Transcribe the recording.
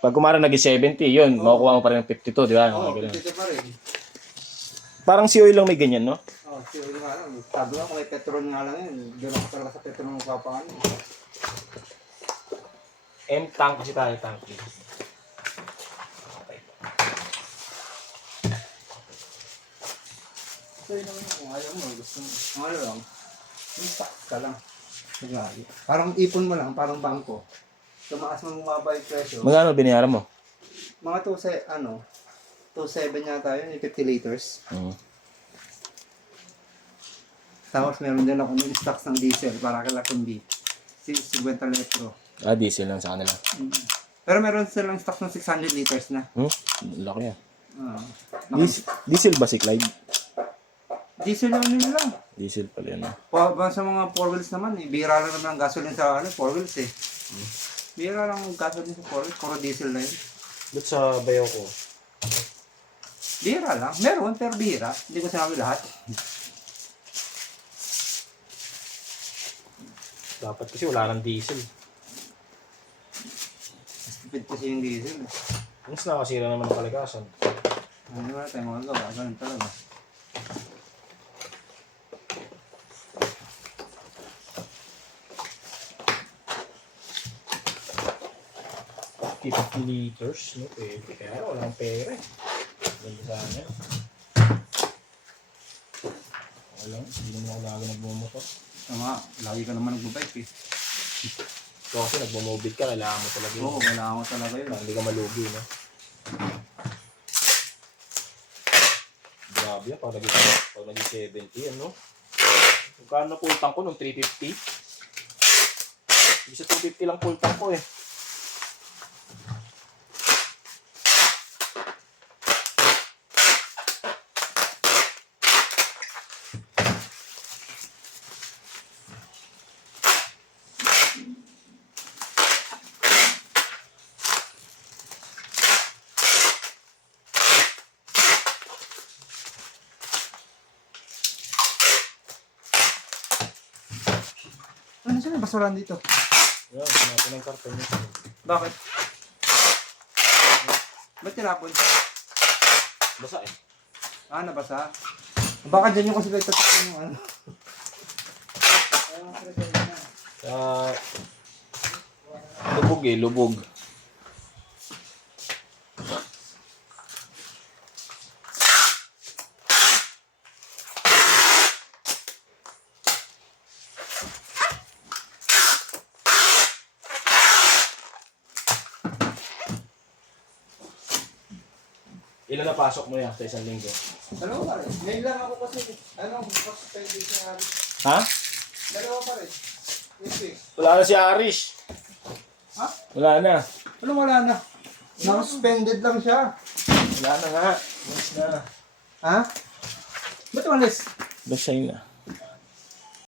Pag kumara naging 70, yun, makukuha mo pa rin ng 52, di ba? Oo, dito pa rin. Parang si oil lang may ganyan, no? Oo, si Ulo nga lang. Sabi nga, kung may Petron nga lang yun, doon ako talaga sa Petron ng papaano. M-tank kasi tayo, tank. So yun naman kung ayaw mo, gusto mo. Kung ano lang, yung stock ka lang. Nagali. Parang ipon mo lang, parang bangko. Tumaas mo bumaba yung presyo. Magkano binayaran mo? Mga 2.7 yata yun, yung 50 liters. Tapos meron din ako ng stocks ng diesel para kay Lacundi. 50 litro. Ah, diesel lang sa kanila. Pero meron silang stocks ng 600 liters na. Laki yan. Ah. Diesel ba si Clyde? Diesel naman nila lang. Diesel pala yan. Sa mga 4 wheels naman eh. Bihira lang naman ang gasoline sa 4 wheels eh. Bihira lang ang gasoline sa 4 wheels. Puro diesel na yun. Doon sa bayaw ko. Bihira lang. Meron pero bihira. Hindi ko sinabi lahat. Dapat kasi wala ng diesel. Stupid kasi yung diesel. Mas nakasira naman ng kalikasan. Ano ba tayo mga gawa? Ganun talaga. $50 liters, no? Pwede. Kaya walang pera eh. Ganda sana. Walang, hindi naman ako lagi nagmumotor. Tama, lagi ka naman nagbabike eh. So kasi nagmumobile ka, kailangan mo talaga yun. Oo, kailangan ko talaga yun. Hindi ka malugi, no? Grabe yan, pag naging 70, ano? Magkano na pultang ko nung 350? Hindi sa 250 lang pultang ko eh. Ano siya may basurahan dito? Yan, sinapin ng karton nito. Bakit? Ba't tinapon? Basa eh. Ah, nabasa? Baka dyan yung kasi nagtatak yung ano. Lubog eh, lubog. Ilan na pasok mo yan sa isang linggo? Dalawa pa rin. Ngayon lang ako kasi, suspended siya. Ha? Dalawa pa rin. Okay. Wala na si Arish. Ha? Wala na. Ano wala na? Naka-suspended lang siya. Wala na nga. Mas na. Ha? Ba't umalis? Basay na.